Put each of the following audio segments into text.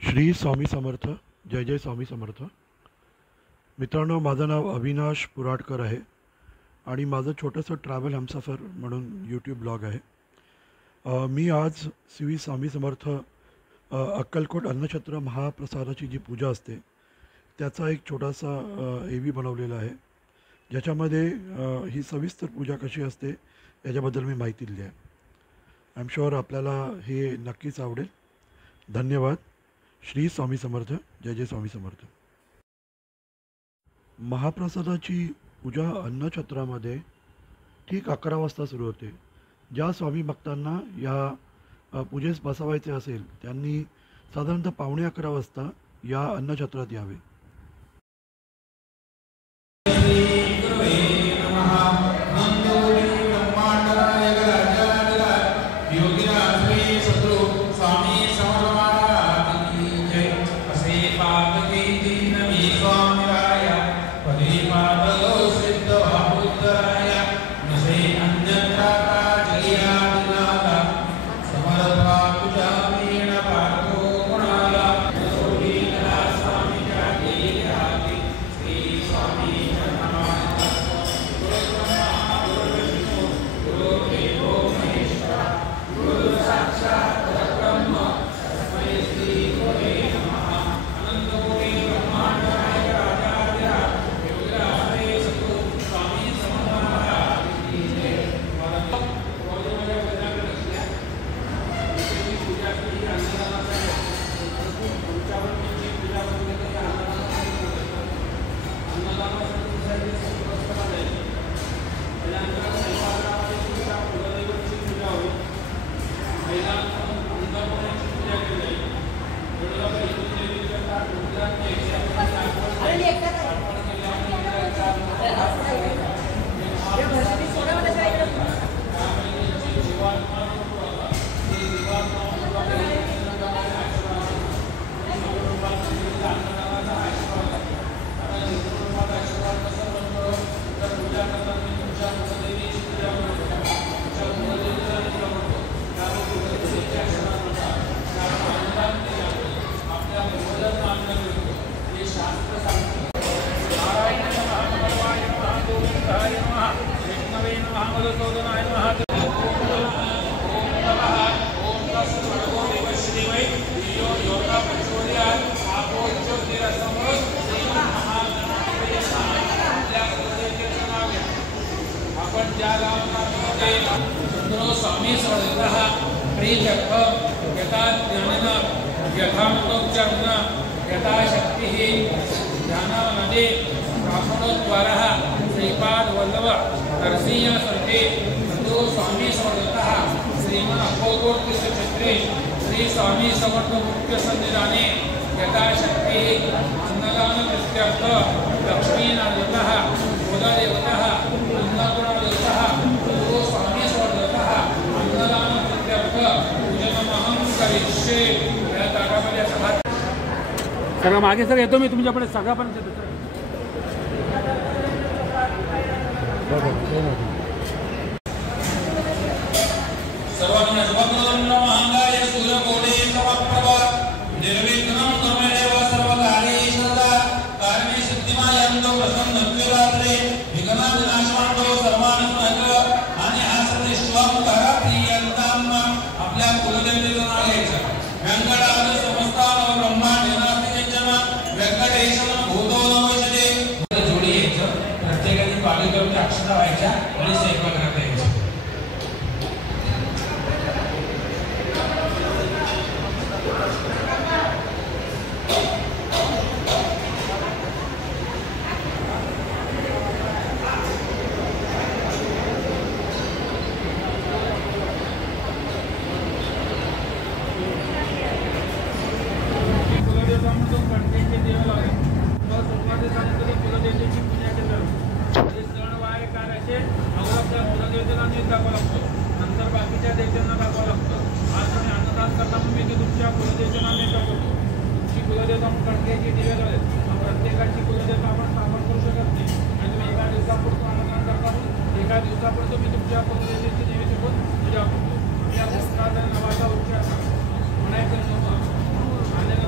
श्री स्वामी समर्थ. जय जय स्वामी समर्थ. मित्रांनो, माझं नाव अविनाश पुराडकर आहे आणि माझं छोटंसं ट्रॅव्हल हमसफर म्हणून यूट्यूब ब्लॉग आहे. मी आज श्री स्वामी समर्थ अक्कलकोट अन्नछत्र महाप्रसादाची जी पूजा असते त्याचा एक छोटासा एवी बनवलेला आहे, ज्याच्यामध्ये ही सविस्तर पूजा कशी असते याच्याबद्दल मी माहिती दिली आहे. आय एम शुअर आपल्याला हे नक्कीच आवडेल. धन्यवाद. श्री स्वामी समर्थ. जय जय स्वामी समर्थ. महाप्रसादाची पूजा अन्नछत्रामध्ये ठीक 11 वाजता सुरू होते. ज्या स्वामी भक्तांना या पूजेस बसवायचे असेल त्यांनी साधारणतः 11:15 वाजता या अन्नछत्रात यावे. स्वामी समर्थ प्रियजप यथा ज्ञान यथामुक्तोच्चारण यथाशक्ति ज्ञानानदे ब्राह्मणोद्वार श्रीपाद वल्लभ नरसिंह सर्वे बंधु स्वामी समर्थ श्रीमन अक्कलकोट तीर्थक्षेत्रे श्री स्वामी समर्थ मुख्य सन्निधाने यथाशक्ति अन्नदान प्रत्यर्थ लक्ष्मीनारायणः कुलदेवतः अन्नपूर्णादेवतः बंधु स्वामी समर्थ अन्नदान प्रत्यर्थ पूजनमहं करिष्ये. या ताटामध्ये सगळं मागे सर येतो मी तुमच्याकडे सगळा पण सर्वांना शुभकरण महांगाय सूर्यकोटि समप्रभ निर्विघ्नं कर्मदेव सर्वकार्येषु कारणे सिद्धिमायन्तो प्रसन्नत्वेरात्रे विघ्नविनाशान्तो सर्वानस्मग्र आणि आसनेश्वं प्रियंताम. आपल्या कुलदेवतेचं नाव घ्यायचं. व्यंकटाद्रि समस्तान ब्रह्मांडनाथेचन व्यंकटेशं भूतो नमस्ते. जोडी यायचं. प्रत्येकाने पालिकेवरती अक्षता व्हायच्या आणि स्वयंपाक करायचा. नंतर बाकीच्या देवतांना दाखवावं लागतं. आज तुम्ही अन्नदान करताना मी तुमच्या कुलदेवतेला दाखवतो. तुमची कुलदेवता कणकेची दिवे लावले. प्रत्येकाची कुलदेवता आपण स्थापन करू शकत नाही आणि तुम्ही एका दिवसापुरतं अन्नदान करता. एका दिवसापुरतं मी तुमच्या कुलदेवतेची देवी चुकून पूजा करतो. या पुस्तकाचा नावाचा उच्चार म्हणायचं आलेला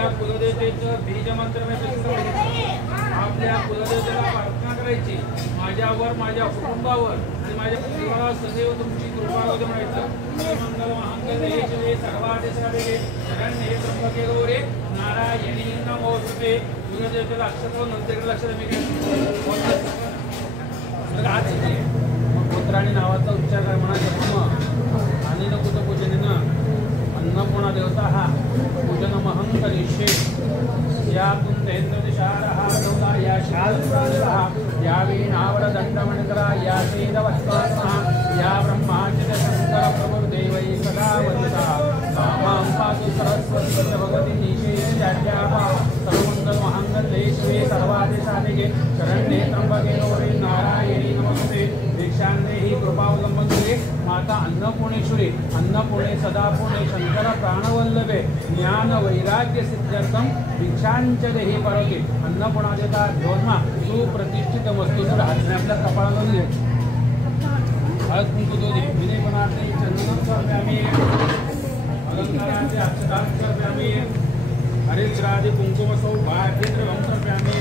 आपल्या कुलदेवतेचं बीज मंत्र मी आपल्या कुलदेवतेला प्रार्थना करायची, माझ्यावर, माझ्या कुटुंबावर आणि माझ्या परिवारावर सदैव तुमची कृपा होते म्हणायचं. मंगल महांगल्ये सर्वादेशावेगे शरण्ये त्र्यंबके गौरी नारायणी नमोस्तुते. कुलदेवतेला अक्षर नंतर लक्षात मी पुत्राणी नावाचा उच्चार कर म्हणा. आणि न कुठ पूजनेनं अन्नपूर्णा देवता हा पूजनमहं करिष्ये. या कुंदेंद्रदिशारहा गौला या शास्त्रांशः या वीणावरदण्डमणिकरा या सेदवत्सवस्मः या ब्रह्माच्युत शंकर प्रभुर्देवै सदा वदितः. मां पातु सरस्वती भगवती निशेषाढ्याः. सर्वमङ्गलमहाङ्गल्ये शिवे सर्वादेशानिगे शरण्ये त्र्यंबके गौरी नारायणी नमोस्तुते. भिक्षान्देहि कृपावलंबने माता अन्नपूर्णेश्वरी अन्नपूर्णे सदापूर्णे शंकर प्राणवल्लभे ज्ञान वैराग्य सिद्ध्यर्थम भिक्षांच देहि परोके. अन्नपूर्णा देता दोन्हा सुप्रतिष्ठित वस्तू तर हातने आपल्या कपाळाला दिले. हळद कुंकू दोन्ही विनयपणार्थे चंदन सर्व्यामी अलंकाराचे अक्षतांत सर्व्यामी हरिद्रादी कुंकुम सौभाग्येंद्र वंश सर्व्यामी.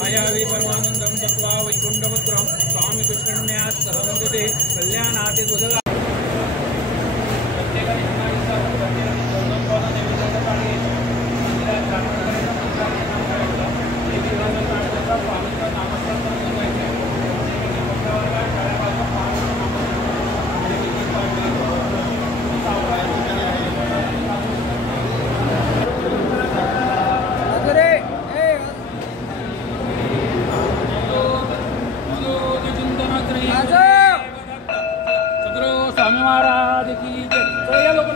मायावी परमानंदम तत्वा वैकुंठपुत्रम स्वामी कृष्णन्यास सहवंदते कल्याणाते दुधगा. प्रत्येकाने स्वामी महाराज की जय. या लोक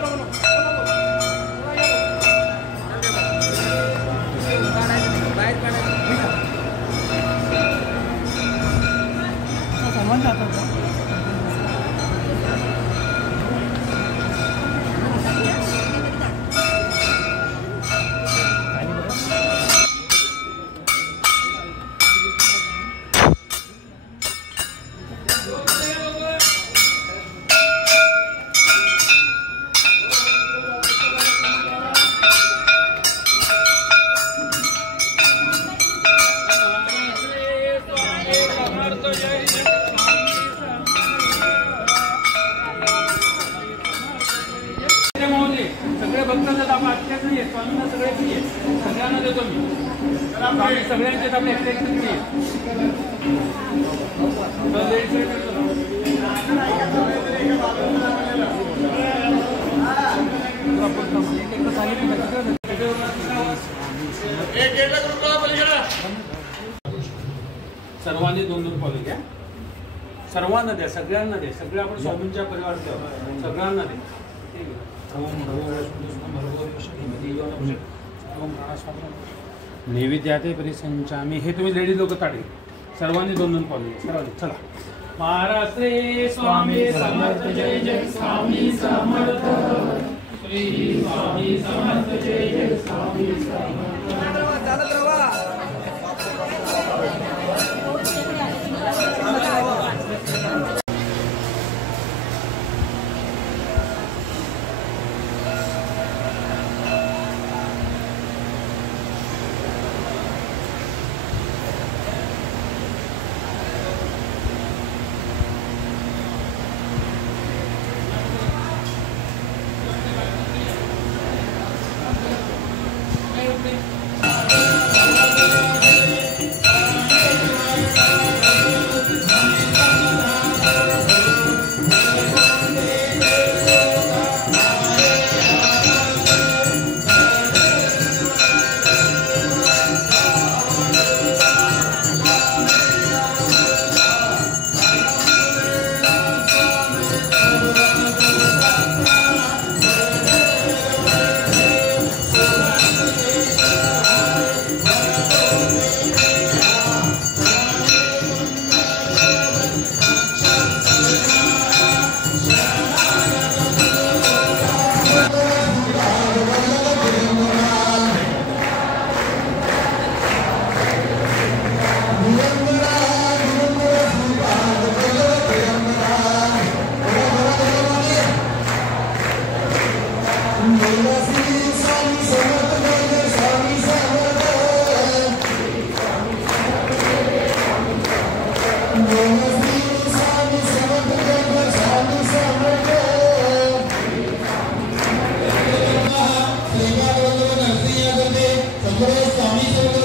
सगळ्यांना देतो मी. सगळ्यांचे सर्वांनी 2-2 फॉलो घ्या. सर्वांना द्या, सगळ्यांना द्या. सगळे आपण स्वामींच्या परिवारात सगळ्यांना द्या. नैवेद्याते परिसंचामी. हे तुम्ही लेडीज लोक ताडे सर्वांनी 2-2 फॉलो घ्या. सर्वांनी चला. महाराज श्री स्वामी समर्थ जय जय स्वामी समर्थ. श्री स्वामी समर्थ जय जय स्वामी समर्थ. स्वामी